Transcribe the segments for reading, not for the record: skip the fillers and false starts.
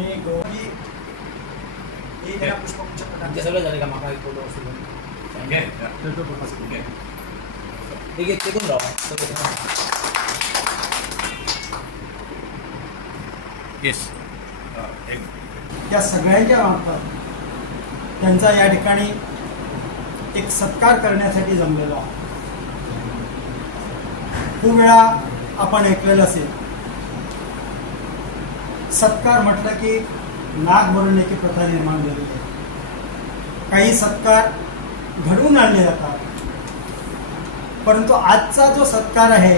मी गोबी हे त्याला पुष्पगुच्छ प्रदान सगळं झालं का माका एक फोटो असेल ठीक आहे ते कोण राहा येस या सगळ्यांच्या मार्फत त्यांचा या ठिकाणी एक सत्कार करण्यासाठी जमलेलो आहोत. खूप वेळा आपण ऐकलेलं असेल, सत्कार म्हटलं की नाक भरवण्याची प्रथा निर्माण झालेली आहे. काही सत्कार घडवून आणले जातात, परंतु आजचा जो सत्कार आहे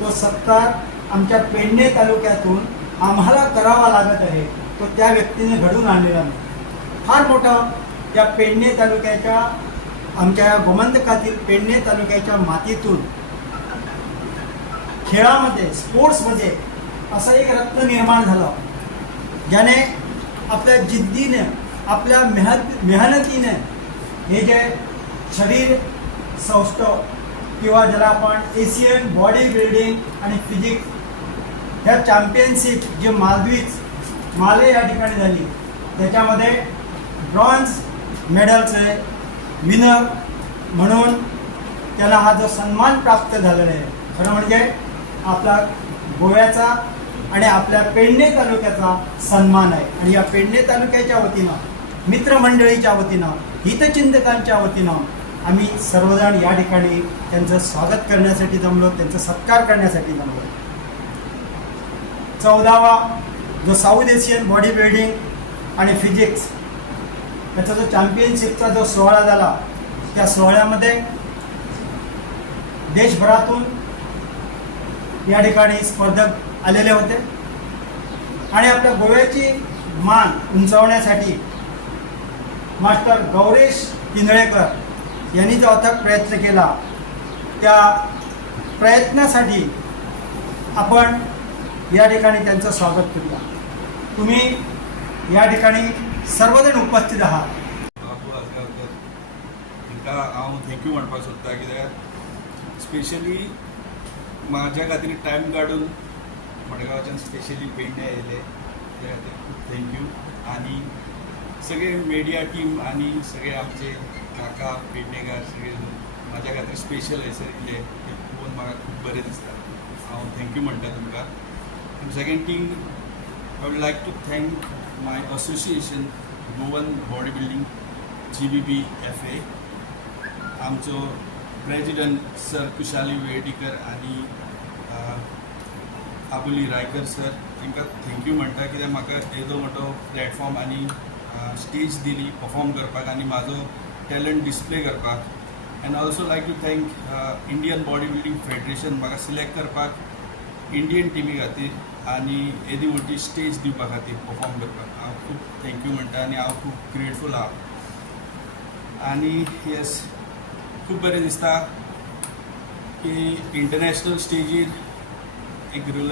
तो सत्कार आमच्या पेडणे तालुक्यातून आम्हाला करावा लागत आहे, तो त्या व्यक्तीने घडवून आणलेला नाही. फार मोठा या पेडणे तालुक्याच्या आमच्या गोमंतकातील पेडणे तालुक्याच्या मातीतून खेळामध्ये स्पोर्ट्समध्ये असं एक रत्न निर्माण झालं, ज्याने आपल्या जिद्दीने आपल्या मेहनतीने हे जे शरीर सौष्ठव किंवा ज्याला आपण एशियन बॉडी बिल्डिंग आणि फिजिक्स ह्या चॅम्पियनशिप जे माले या ठिकाणी झाली, त्याच्यामध्ये ब्रॉन्झ मेडलचे विनर म्हणून त्याला हा जो सन्मान प्राप्त झालेला आहे, खरं म्हणजे आपला गोव्याचा आणि आपल्या पेडणे तालुक्याचा सन्मान आहे. आणि या पेडणे तालुक्याच्या वतीनं, मित्रमंडळीच्या वतीनं, हितचिंतकांच्या वतीनं आम्ही सर्वजण या ठिकाणी त्यांचं स्वागत करण्यासाठी जमलो, त्यांचा सत्कार करण्यासाठी जमलो. 14वा जो साऊथ एशियन बॉडी बिल्डिंग आणि फिजिक्स याचा जो चॅम्पियनशिपचा जो सोहळा झाला, त्या सोहळ्यामध्ये देशभरातून या ठिकाणी स्पर्धक आलेले होते आणि आपल्या गोव्याची मान उंचावण्यासाठी मास्टर गौरेश किंदळेकर यांनी जो अथक प्रयत्न केला, त्या प्रयत्नासाठी आपण या ठिकाणी त्यांचं स्वागत केलं. तुम्ही या ठिकाणी सर्वजण उपस्थित आहात. हांव थँक्यू म्हणपाक सोदता, कित्याक स्पेशली म्हाज्या खातीर टायम काडून मडगांवच्यान स्पेशली पेडणे आयले, त्या खातीर खूब थँक्यू. आनी सगळे मिडिया टीम आनी सगळे आमचे काका पेडणेकार सगळे म्हाज्या खातीर स्पेशल हयसर येयले, ते पळोवन म्हाका खूब बरें दिसता. हांव थँक्यू म्हणटा तुमकां. Second thing, I would like to thank my association Goan body building GBBFA, आमचो प्रेजिडंट सर कुशाली वेर्डीकर आनी आबुली रायकर सर, तांकां थँक्यू म्हणटा, कित्याक म्हाका येदो मोठो प्लॅटफॉर्म आनी स्टेज दिली परफॉर्म करपाक आनी म्हाजो टॅलंट डिस्प्ले करपाक. And also like to thank Indian body building federation म्हाका सिलेक्ट करपाक इंडियन टिमी खातीर आनी येदी व्हडली स्टेज दिवपा खातीर परफॉर्म करपाक. हांव खूब थँक्यू म्हणटा आनी हांव खूब ग्रेटफूल आहा. आनी येस, खूब बरें दिसता की इंटरनॅशनल स्टेजीर एक रुरल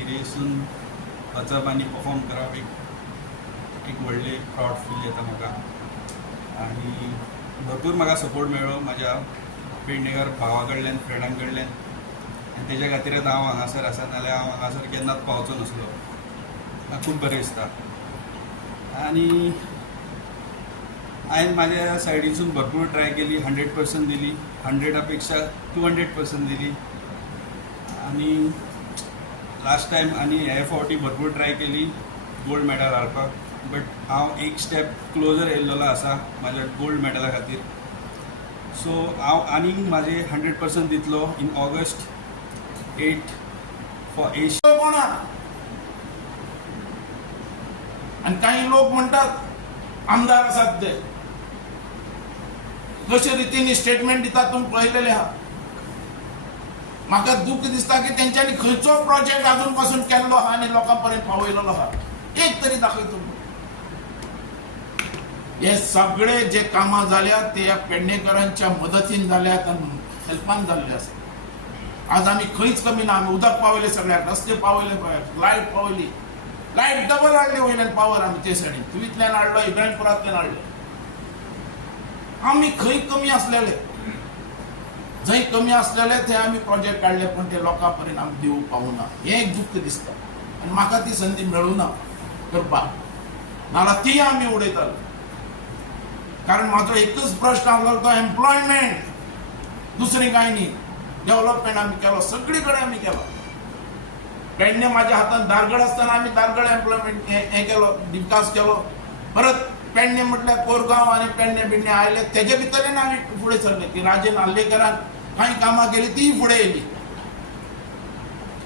एरियेसून वचप आनी परफॉर्म करप एक व्हडलें प्रावड फील येता म्हाका. आनी भरपूर म्हाका सपोर्ट मेळ्ळो म्हाज्या पेडणेकार भावा कडल्यान, फ्रेंडां कडल्यान, आनी तेज्या खातीरच हांव हांगासर आसा, नाल्यार हांव हांगासर केन्नाच पावचो नासलो. म्हाका खूब बरें दिसता. आनी हांवें म्हाज्या सायडीसून भरपूर ट्राय केली, 100% दिली, 100 पेक्षा 200% दिली. आनी लास्ट टायम आनी हे फावटी भरपूर ट्राय केली गोल्ड मेडल हाडपाक, बट हांव एक स्टेप क्लोजर येयल्लो आसा म्हाज्या गोल्ड मेडला खातीर. सो हांव आनीक म्हाजे 100% दितलो इन ऑगस्ट 8 फॉर एशिया. आणि काही लोक म्हणतात आमदार आसात ते कशे रितीने स्टेटमेंट दितात तुम्ही पळयलेले आहात. म्हाका दुःख दिसता की त्यांच्यानी खंयचो प्रोजेक्ट अजून पासून केल्लो आहा आनी लोकां पर्यंत पावयलेलो आहा. एक तरी दाखयतो. हे सगळे जे कामां जाल्यात ते या पेडणेकरांच्या मदतीन जाल्यात आनी हेल्पान जाल्ले आसा. आज आम्ही खंयच कमी ना. आम्ही उदक पावयले, सगळ्याक रस्ते पावयले, लायट पावयली, लायट डबल हाडले वयल्यान पावर आमी ते सायडीन तुवेंतल्यान हाडलो, इब्राहिमपुरांतल्यान हाडले. आमी खंय कमी असलेले, जंय कमी असलेले ते आमी प्रोजेक्ट काढले, पण ते लोकां पर्यंत आमी दिवंक पावना. हें एक दुःख दिसता. आनी म्हाका ती संदी मेळूना करपाक नाल्यार ती आमी उडयताले कारण म्हाजो एकच प्रश्न आसलो तो एम्प्लॉयमेंट दुसरी कांय न्ही डेव्हलपमेंट आमी केलो सगळी कडेन आमी केलो पेडणे म्हाज्या हातांत दारगड आसतना आमी दारगड एम्प्लॉयमेंट हें केलो विकास केलो परत पेडणे म्हटल्यार कोरगांव आनी पेडणे बिडणे आयले तेजे भितरल्यान आमी फुडें सरले की राजेन आल्लेकरान कांय कामां केली तीय फुडें येयली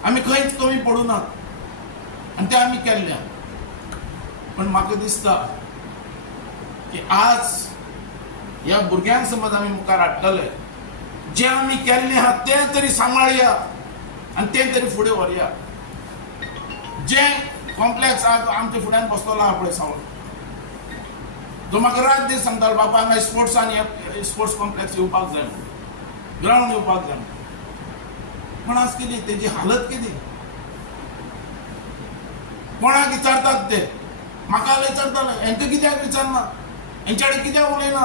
आमी खंयच कमी पडूं नात आनी ते आमी केल्ले पण म्हाका दिसता की आज ह्या भुरग्यांक समज आमी मुखार हाडटले जे आमी केल्लें आहा तें तरी सांबाळया आनी तें तरी फुडें व्हरया जे कॉम्प्लेक्स आज आमच्या फुड्यान बसलेलो आहा पळय सावळ जो म्हाका रात दीस सांगतालो बाबा हांगा स्पोर्ट्स कॉम्प्लेक्स येवपाक जाय ग्रावंड येवपाक जाय पण आज कितें तेजी हालत कितें कोणाक विचारतात ते म्हाका विचारताले हेंका कित्याक विचारना हेंच्या कडेन कित्याक उलयना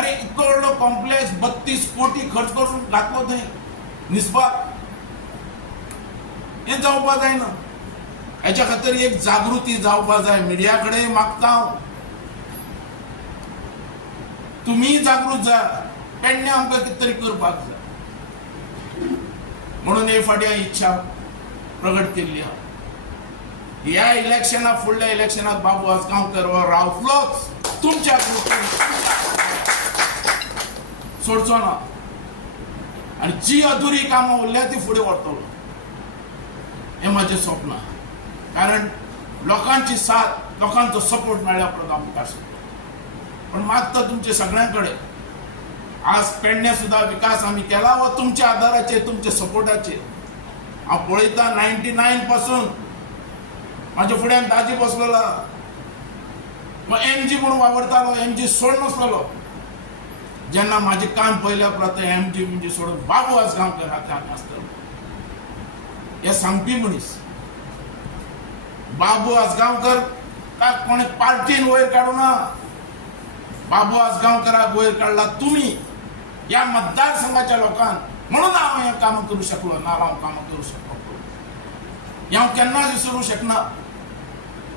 अरे इतको व्हडलो कॉम्प्लेक्स 32 कोटी खर्च करून घातलो थंय निसपाक हें जावपाक जायना हेच्या खातीर एक जागृती जावपाक जाय मिडिया कडेन मागता हांव तुमी जागृत जा पेडणे आमकां कितें तरी करपाक जाय म्हणून हे फाटी हांवें इच्छा प्रगट केल्ली आहा ह्या इलेक्शनाक फुडल्या इलेक्शनाक बाबू आसगांवकर हो रावतलोच तुमच्या कृपेन सोडचो ना आनी जी अधुरी कामां उरल्या ती फुडें व्हरतलो हें म्हाजें स्वप्न कारण लोकांची साथ लोकांचो सपोर्ट मेळ्ळ्या उपरांत आमी मुखार सरतलो पण मागता तुमचे सगळ्यां कडेन आज पेडणे सुद्दां विकास आमी केला व तुमच्या आदाराचेर तुमच्या सपोर्टाचेर हांव पळयता 99 पासून म्हाज्या फुड्यान दाजी बसलेलो MG म्हणून वावरतालो MG सोड नासलेलो जेन्ना म्हाजें काम पळयल्या उपरांत MG सोडून बाबू आसगांवकर हातांत आसतलो हे सांगपी मनीस बाबू आसगांवकर कांय कोणे पार्टीन वयर काडूना बाबू आसगांवकराक वयर काडला तुमी ह्या मतदारसंघाच्या लोकांक म्हणून हांव हें काम करूं शकलो ना हांव कामां करूं शकलो हें हांव केन्नाच विसरूं शकना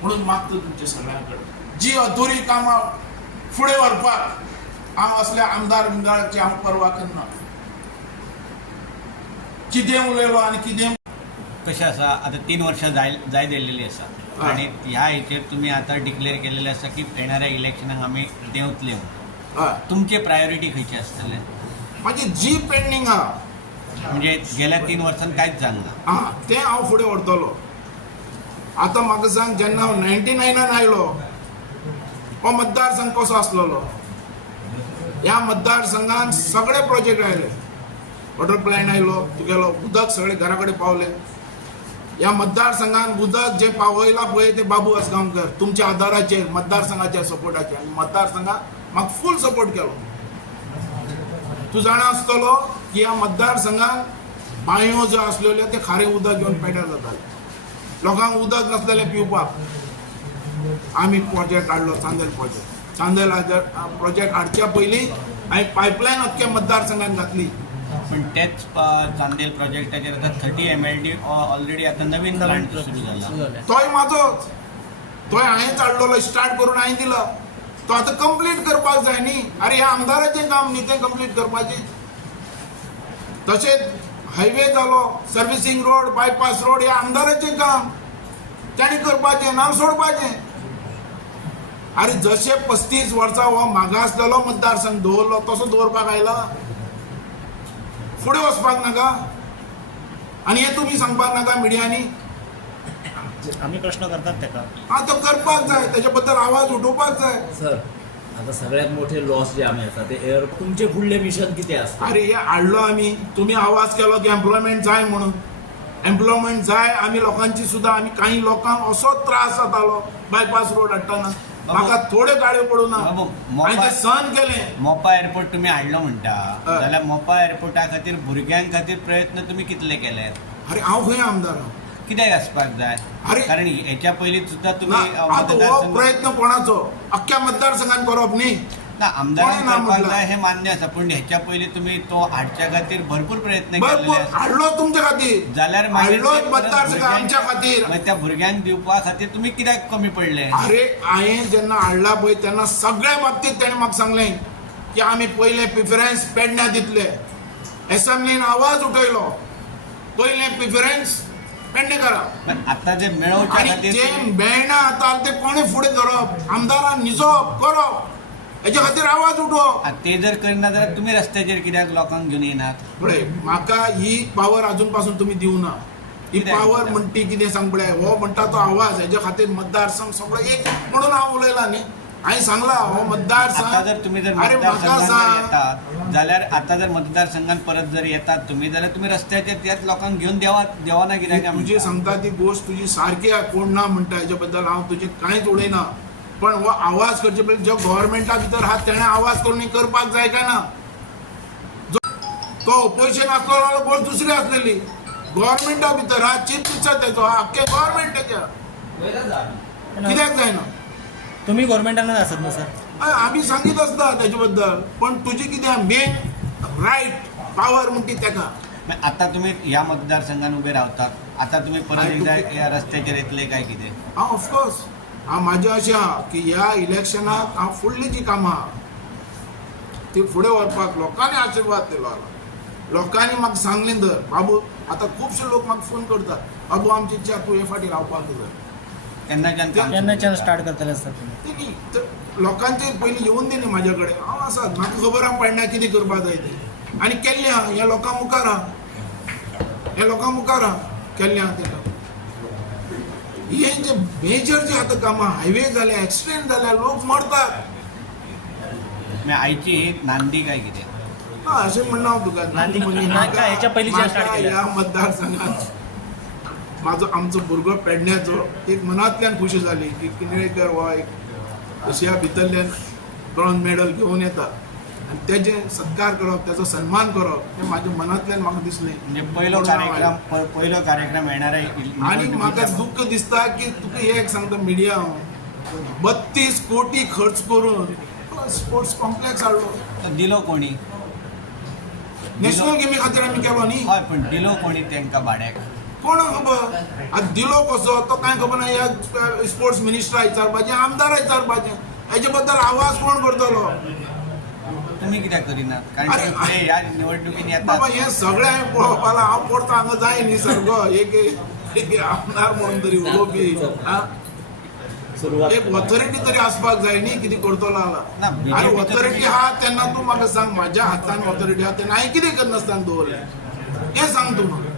म्हणून मागता तुमच्या सगळ्यां कडेन जी अधुरी कामां फुडें व्हरपाक हांव असल्या आमदार बिमदाराची हांव परवा करना कितें उलयलो आनी कितें कशें आसा आतां 3 वर्सां जाय दिल्लेली आसा आनी ह्या हेचेर तुमी आतां डिक्लेअर केलेलें आसा की येणाऱ्या इलेक्शनाक आमी देंवतले हय तुमचे प्रायोरिटी खंयचे आसतले म्हाजी जी पेंडींग आहा म्हणजे गेल्या 3 वर्सांत कांयच जालना हां तें हांव फुडें व्हरतलो आतां म्हाका सांग जेन्ना हांव 99 आयलो हो मतदारसंघ कसो आसलेलो ह्या मतदारसंघान सगळे प्रोजेक्ट आयले वॉटर प्लॅन आयलो तुगेलो उदक सगळे घरा कडेन पावले ह्या मतदारसंघान उदक जे पावयला पळय ते बाबू आसगांवकर तुमच्या आदाराचेर मतदारसंघाच्या सपोर्टाचेर आनी मतदारसंघाक म्हाका फूल सपोर्ट केलो तूं जाणा आसतलो की ह्या मतदारसंघान बांयो ज्यो आसलेल्यो ते खारें उदक घेवन पेड्यार जाताले लोकांक उदक नासलेलें पिवपाक आमी प्रोजेक्ट हाडलो चांदेल प्रोजेक्ट हाडच्या पयलीं हांवें पायपलायन अख्ख्या मतदारसंघान घातली पण तेच चांदेल प्रोजेक्टाचेर आतां 30 MLD ऑलरेडी आतां नवीन प्लांट सुरू जाला तोय म्हाजोच तोय हांवेंच हाडलेलो स्टार्ट करून हांवें दिलो तो आतां कंप्लीट करपाक जाय न्ही अरे ह्या आमदाराचें काम न्ही तें कंप्लीट करपाचें तशेंच हायवे जालो सर्विसींग रोड बायपास रोड हे आमदाराचें काम तांणी करपाचें ना सोडपाचें अरे जशे 35 वर्सां हो मागासलेलो मतदारसंघ दवरलो तसो दवरपाक आयला फुडें वचपाक नाका आनी हे तुमी सांगपाक नाका मिडियांनी आम्ही प्रश्न करतात त्याका हां तो करपाक जाय तेजे बद्दल आवाज उठोवपाक जाय सर आता सगळ्यात मोठे लॉस जे आम्ही आसा ते एअर तुमचे फुडले मिशन किती असतं अरे हे हाडलो आमी तुमी आवाज केलो की एम्प्लॉयमेंट जाय म्हणून एम्प्लॉयमेंट जाय आमी लोकांची सुद्दां आमी काही लोकांक असो त्रास जातालो बायपास रोड हाडटाना म्हाका थोड्यो गाडयो पडूना हांवें तें सहन केलें मोपा एअरपोर्ट तुमी हाडलो म्हणटा जाल्यार मोपा एअरपोर्टा खातीर भुरग्यां खातीर प्रयत्न तुमी कितले केले अरे हांव खंय आमदार कित्याक आसपाक जाय अरे कारण हेच्या पयलीं सुद्दां ना तुमी आतां हो प्रयत्न कोणाचो अख्ख्या मतदारसंघान करप न्ही ना आमदारान कोणें ना करपाक म्हटलं? जाय हे मान्य आसा, पूण हेच्या पयलीं तुमी तो हाडच्या खातीर भरपूर प्रयत्न केलेले भरपूर आसा. हाडलो तुमच्या खातीर, जाल्यार मागीर हाडलो ते मतदारसंघ भुरग्यांक- आमच्या खातीर. मागीर त्या भुरग्यांक दिवपा खातीर तुमी कित्याक कमी पडले? अरे हांवें जेन्ना हाडला पळय तेन्ना सगळ्या बाबतींत ताणें म्हाका सांगलें की आमी पयले प्रिफरन्स पेडण्यां दितले. एसेंब्लीन आवाज उठयलो, पयले प्रिफरन्स पेडणेकारांक. पण आतां जे मेळोवच्या आनी खातीर जे मेळना आतां ते कोणें फुडें धरप, आमदारान न्हिजप करप, हेच्या खातीर आवाज उठोवप. ते जर करिना जाल्यार तुमी रस्त्याचेर कित्याक लोकांक घेवन येनात? पळय म्हाका ही पावर अजून पासून तुमी दिवना. ही कित्याक? पावर म्हणटी कितें सांग पळय, हो म्हणटा तो आवाज, हेच्या खातीर मतदारसंघ सगळो एक म्हणून हांव उलयला न्ही. हांवें सांगला हो मतदारसंघ. आता जर तुम्ही जर अरे म्हाका मतदारसंघात सांग, येतात जाल्यार आता जर मतदारसंघात परत जर येतात तुम्ही जाल्यार तुम्ही रस्त्याचेर त्याच लोकांक घेवन देवाना कित्याक तुजी सांगता ती गोष्ट तुजी सारकी आहे, कोण ना म्हणटा हेच्या बद्दल हांव तुजें कांयच उडयना. पण हो आवाज करचे पयलीं जो गव्हर्मेंटा भितर आहा तेणें आवाज करून करपाक जाय काय ना. तो ऑपोजिशन आसलो जाल्यार गोष्ट दुसरी आसलेली. गव्हर्मेंटा भितर हा चीफ मिनिस्टर तेचो, आख्खे गव्हर्मेंट तेच्या, कित्याक जायना? तुम्ही गव्हर्नमेंटानच आसात ना सर? आमी सांगीत आसता तेच्या बद्दल, पण तुजी कितें मेन रायट पावर म्हणटी तेका. आता तुम्ही ह्या मतदारसंघात उभे रावतात, आता तुम्ही परत हाय, एकदा तुमचे- या रस्त्याचेर येतले काय कितें? हांव ऑफकोर्स हांव म्हाजें अशें आहा की ह्या इलेक्शनाक हांव फुडलीं जी कामां आहा ती फुडें व्हरपाक लोकांनी आशिर्वाद दिलो आहा. लोकांनी म्हाका सांगलें धर बाबू, आतां खुबशे लोक म्हाका फोन करतात, बाबू आमची इच्छा तूं हे फाटी रावपाक जाय. तेन्नाच्यान काम केन्नाच्यान स्टार्ट करतले असतात तुम्ही? ती न्ही, तर लोकांचे पयलीं येवन दी न्ही म्हाज्या कडेन, हांव आसा, म्हाका खबर आहा पेडण्यां कितें करपा जाय तें, आनी केल्लें आहा. ह्या लोकां मुखार आहा, हे लोकां मुखार आहा, केल्लें आहा तेका. हे जे मेजर जे आतां कामां, हायवे जाले, एक्सिडेंट जाल्या, लोक मरतात. आयची ही नांदी काय कितें? ना अशें म्हणना हांव तुका. नांदी म्हाका- काय हेच्या पयलीं जे start म्हाका केलें? ह्या मतदारसंघात आमचो भुरगो पेडण्याचो एक मनांतल्यान खुशी जाली की किनळेकर हो एक रशिया भितरल्यान ब्रॉन्झ मेडल घेवन येता आनी तेजे सत्कार करप, तेजो सन्मान करप, हें म्हाज्या मनांतल्यान म्हाका दिसलें. म्हणजे पहिलो कार्यक्रम येणाऱ्या आनी म्हाका दुख्ख दिसता की तुका हे एक सांगता मिडिया, 32 कोटी खर्च करून स्पोर्ट्स कॉम्प्लेक्स हाडलो. दिलो कोणी? नॅशनल गेमी खातीर आमी केलो न्ही. हय, पण दिलो कोणी तांकां भाड्याक? कोणाक खबर? आतां दिलो कसो तो कांय खबर ना. ह्या स्पोर्ट्स मिनिस्टरा विचारपाचें, आमदारा विचारपाचें, हेचे बद्दल आवाज कोण करतलो? तुम्ही कित्याक करिनात? कारण अरे, ते ह्या निवडणुकीन बाबा येतात. हें सगळें हांवें पळोवपाक हांव पडता हांगा जाय न्ही सारको एक आमदार म्हणून तरी उलोवपी, एक ऑथॉरिटी तरी आसपाक जाय न्ही कितें करतलो ना, आला. BJP आनी तर ऑथॉरिटी आहा तेन्ना तूं म्हाका सांग, म्हाज्या हातान ऑथॉरिटी आहा तेन्ना हांवें कितें करनासतना दवरलें हें सांग तूं म्हाका.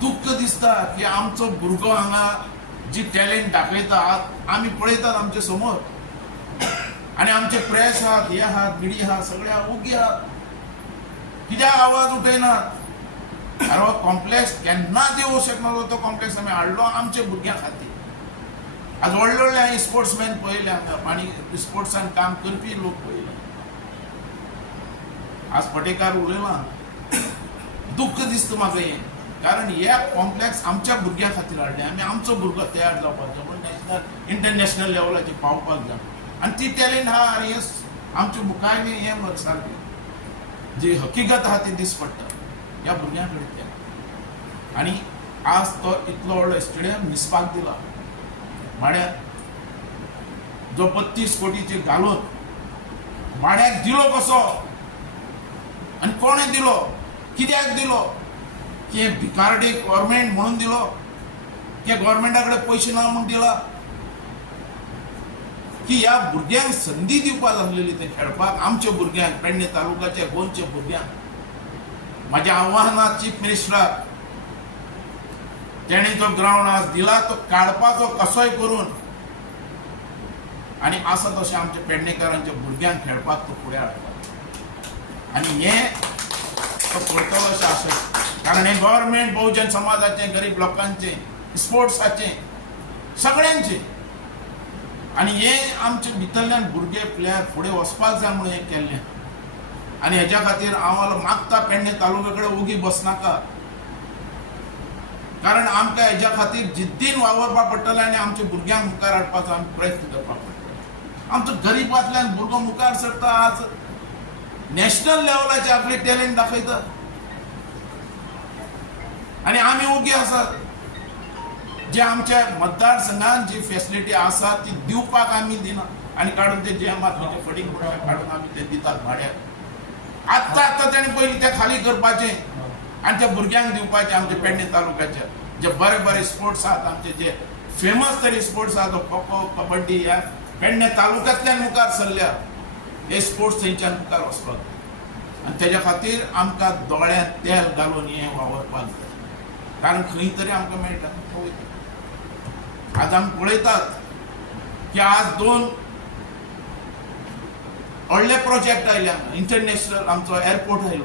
दुख्ख दिसता की आमचो भुरगो हांगा जी टॅलेंट दाखयता आमी पळयतात आमचे समोर, आनी आमचे प्रेस आहात, हे आहात, मिडिया आहात, सगळे आहात, ओगी आहात, कित्याक आवाज उठयनात? अरे हो कॉम्प्लेक्स केन्नाच येवंक शकनालो. तो कॉम्प्लेक्स आमी हाडलो आमच्या भुरग्यां खातीर. आज व्हडले व्हडले हांवें स्पोर्ट्समॅन पळयले हांगा आनी स्पोर्ट्सान काम करपी लोक पळयले. आज पटेकार उलयला, दुख्ख दिसता म्हाका हें, कारण हे कॉम्प्लेक्स आमच्या भुरग्यां खातीर हाडले. आमी आमचो भुरगो तयार जावपाचो, पूण नॅशनल इंटरनॅशनल लेवलाचेर पावपाक जाय. आनी ती टॅलेंट आहा आनी हें आमच्या मुखार हें सारकें जी हकिकत आहा ती दीस पडटा ह्या भुरग्यां कडेन ते. आनी आज तो इतलो व्हडलो स्टेडियम न्हिसपाक दिला भाड्याक, जो 32 कोटीचे घालून भाड्याक दिलो कसो? आनी कोणें दिलो? कित्याक दिलो? की भिकारडे गव्हर्मेंट म्हणून दिलो? की गव्हर्मेंटा कडेन पयशे ना म्हणून दिला? की ह्या भुरग्यांक संदी दिवपाक लागलेली ते खेळपाक, आमच्या भुरग्यांक, पेडणे तालुक्याच्या गोंयच्या भुरग्यांक. म्हाजें आव्हान आहा चीफ मिनिस्टराक, तेणें जो ग्रावंड आज दिला तो काडपाचो कसोय करून, आनी आसा तशें आमच्या पेडणेकारांच्या भुरग्यांक खेळपाक तो फुडें हाडपाक. आनी हें तो करतलो अशें आशा, कारण हें गव्हर्मेंट बहुजन समाजाचें, गरीब लोकांचें, स्पोर्ट्साचें, सगळ्यांचें. आनी हें आमचे भितरल्यान भुरगे प्लेयर फुडें वचपाक जाय म्हणून हें केल्लें. आनी हेच्या खातीर हांव मागता पेडणे तालुक्या कडेन ओगी बसनाका. कारण आमकां हेज्या खातीर जिद्दीन वावरपा पडटलें आनी आमच्या भुरग्यांक मुखार हाडपाचो आमी प्रयत्न करपा पडटलो. आमचो गरीबांतल्यान भुरगो मुखार सरता, आज नॅशनल लेवलाचेर आपले टॅलंट दाखयता आनी आमी ओगी आसात. जे आमच्या मतदारसंघात जी फॅसिलिटी आसा ती दिवपाक आमी दिना आनी काडून ते जे मातशें फटींग पडटा काडून आमी ते दितात भाड्याक. आत्तां तेणें पयलीं तें खाली करपाचें आनी त्या भुरग्यांक दिवपाचें. आमच्या पेडणे तालुक्याच्या जे बरे बरे स्पोर्ट्स आहात, आमचे जे फेमस तरी स्पोर्ट्स आहा तो खो खो, कबड्डी, ह्या पेडणे तालुक्यांतल्यान मुखार सरल्या हे स्पोर्ट्स थंयच्यान मुखार वचपाक. आनी तेज्या खातीर आमकां दोळ्यांत तेल घालून हें वावरपाक जाय, कारण खंय तरी आमकां मेळटा. आज आमी पळयतात की आज 2 व्हडले प्रोजेक्ट आयले. इंटरनॅशनल आमचो एअरपोर्ट आयलो,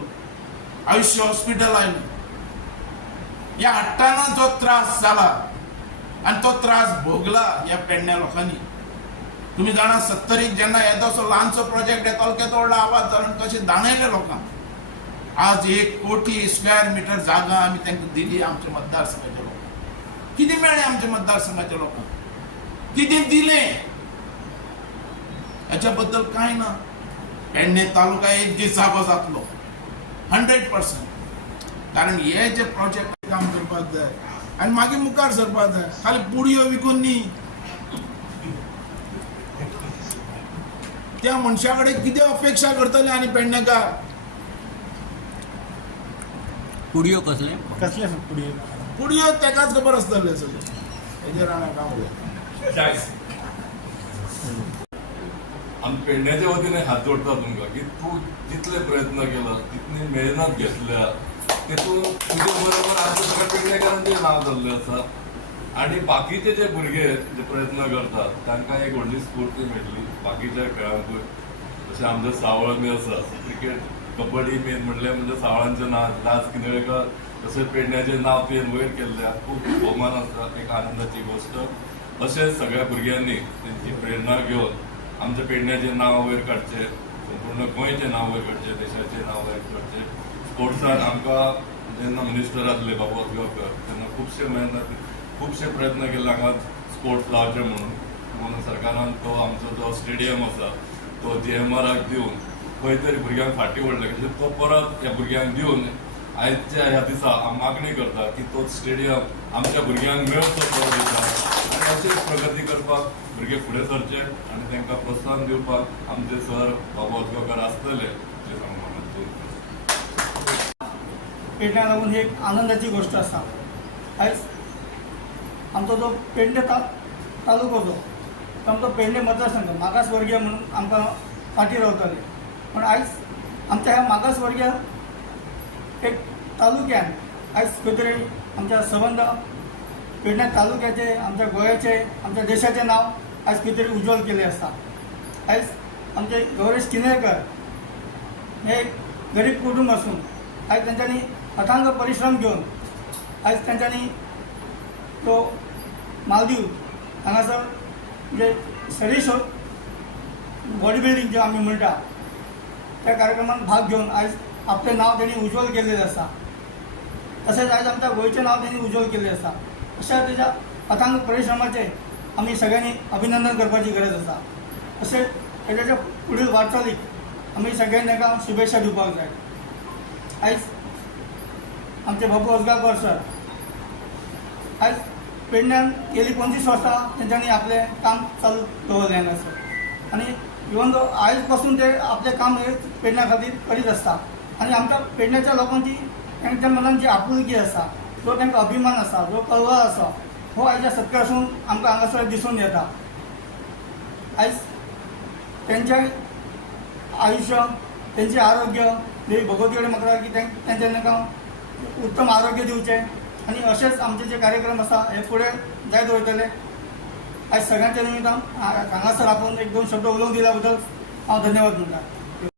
आयुष्य हॉस्पिटल आयलें. ह्या हाडटाना जो त्रास जाला आनी तो त्रास भोगला ह्या पेडण्या लोकांनी. तुम्ही जाणा 70 जेन्ना येदोसो ल्हानसो प्रोजेक्ट येतालो केदो व्हडलो आवाज जालो आनी कशें दाणयले लोकांक. आज 1 कोटी स्क्वेअर मिटर जागा आमी तांकां दिली आमच्या मतदारसंघाच्या लोकांक. कितें मेळ्ळें आमच्या मतदारसंघाच्या लोकांक? कितें दिलें? हेच्या बद्दल कांय ना. पेडणे तालुका एक दीस जागो जातलो 100%. कारण हे जे प्रोजेक्ट काम करपाक जाय आनी मागीर मुखार सरपाक जाय. खाली पुडयो विकून न्ही. त्या मनशा कडेन कितें अपेक्षा करतले आनी पेडणेकार? पुडयो कसले? कसले पुढे पुडयो तेकाच खबर आसतले सगळे. हेजेर हांवें काम केलें. आमी पेडण्याच्या वतीने हात जोडटा तुमकां की तूं जितले प्रयत्न केला, जितली मेहनत घेतल्या, तेतून तुजे बरोबर आमच्या सगळ्या पेडणेकारांचें नांव जाल्लें आसा. आनी बाकीचे जे भुरगे जे प्रयत्न करतात तांकां एक व्हडली स्फूर्ती मेळटली बाकीच्या खेळांकूय. जशें आमचे सावळ बी आसा, क्रिकेट, कबड्डी मेन म्हणलें म्हणजे सावळांचें नांव, राज किनवळेकर तशेंच पेडण्याचें नांव तुवें वयर केल्लें खूब भोवमान आसा, एक आनंदाची गोश्ट. अशेंच सगळ्या भुरग्यांनी तेंची प्रेरणा घेवन आमच्या पेडण्याचें नांव वयर काडचें, संपूर्ण गोंयचें नांव वयर काडचें, देशाचें नांव वयर काडचें. स्पोर्ट्सान आमकां जेन्ना मिनिस्टर आसले बाबू असगांवकर तेन्ना खुबशे प्रयत्न केले हांगा स्पोर्ट्स लावचे म्हणून सरकारान तो आमचो जो स्टेडियम आसा तो JMRक दिवन खंय तरी भुरग्यांक फाटीं उरले. तो परत ह्या भुरग्यांक दिवन आयच्या ह्या दिसा मागणी करता की तो स्टेडियम आमच्या भुरग्यांक मेळचो परत दिता आनी अशीच प्रगती करपाक भुरगे फुडें सरचे आनी तांकां प्रोत्साहन दिवपाक आमचे सर बाबू असगांवकर आसतले अशें सांगून पेडण्याक लागून ही एक आनंदाची गोष्ट आसा. आयज आमचो जो पेडणे तालुको जो आमचो पेडणे मतदारसंघ मागासवर्गीय म्हणून आमकां फाटीं रावताले, पण आयज आमच्या ह्या मागासवर्गीय एक तालुक्यान आयज खंय तरी आमच्या संबंध पेडणे तालुक्याचे, आमच्या गोंयाचे, आमच्या देशाचें नांव आयज खंय तरी उज्वल केलें आसा. आयज आमचे गौरेश किनवळेकर हे एक गरीब कुटुंब आसून आयज तांच्यांनी अथांग परिश्रम घेवन आयज तांच्यांनी तो मालदीव हांगासर म्हणजे सरीश बॉडी बिल्डिंग जे आमी म्हणटा त्या कार्यक्रमात भाग घेवन आयज आपलें नांव तेणी उज्वल केल्लें आसा. तशेंच आयज आमच्या गोंयचें नांव तेणी उज्वल केल्लें आसा. अशा तेज्या अथांग परिश्रमाचें आमी सगळ्यांनी अभिनंदन करपाची गरज आसा. तशेंच तेज्याच्या फुडें वाटचालीक आमी सगळ्यांनी ताका शुभेच्छा दिवपाक जाय. आयज आमचे बाबू असगांवकर सर आयज पेडण्यान गेली 25 वर्सां तेंच्यांनी आपलें काम चालू दवरलें आसा आनी इवन दो आयज पासून ते आपलें काम हे पेडण्या खातीर करीत आसता. आनी आमच्या पेडण्याच्या लोकांची तांच्या मनान जी आपुलकी आसा, जो तांकां अभिमान आसा, जो कळवळ आसा, हो आयच्या सत्कारासून आमकां हांगासर दिसून येता. आयज तेंचें आयुश्य, तेंचें आरोग्य देवी भगवती कडेन म्हाका की तांकां उत्तम आरोग्य दिवचें आनी अशेंच आमचे जे कार्यक्रम आसा हे फुडें जायत वयतले. आयज सगळ्यांच्या निमित्तान हांगासर आपूण 1-2 शब्द उलोवंक दिल्या बद्दल हांव धन्यवाद म्हणटा.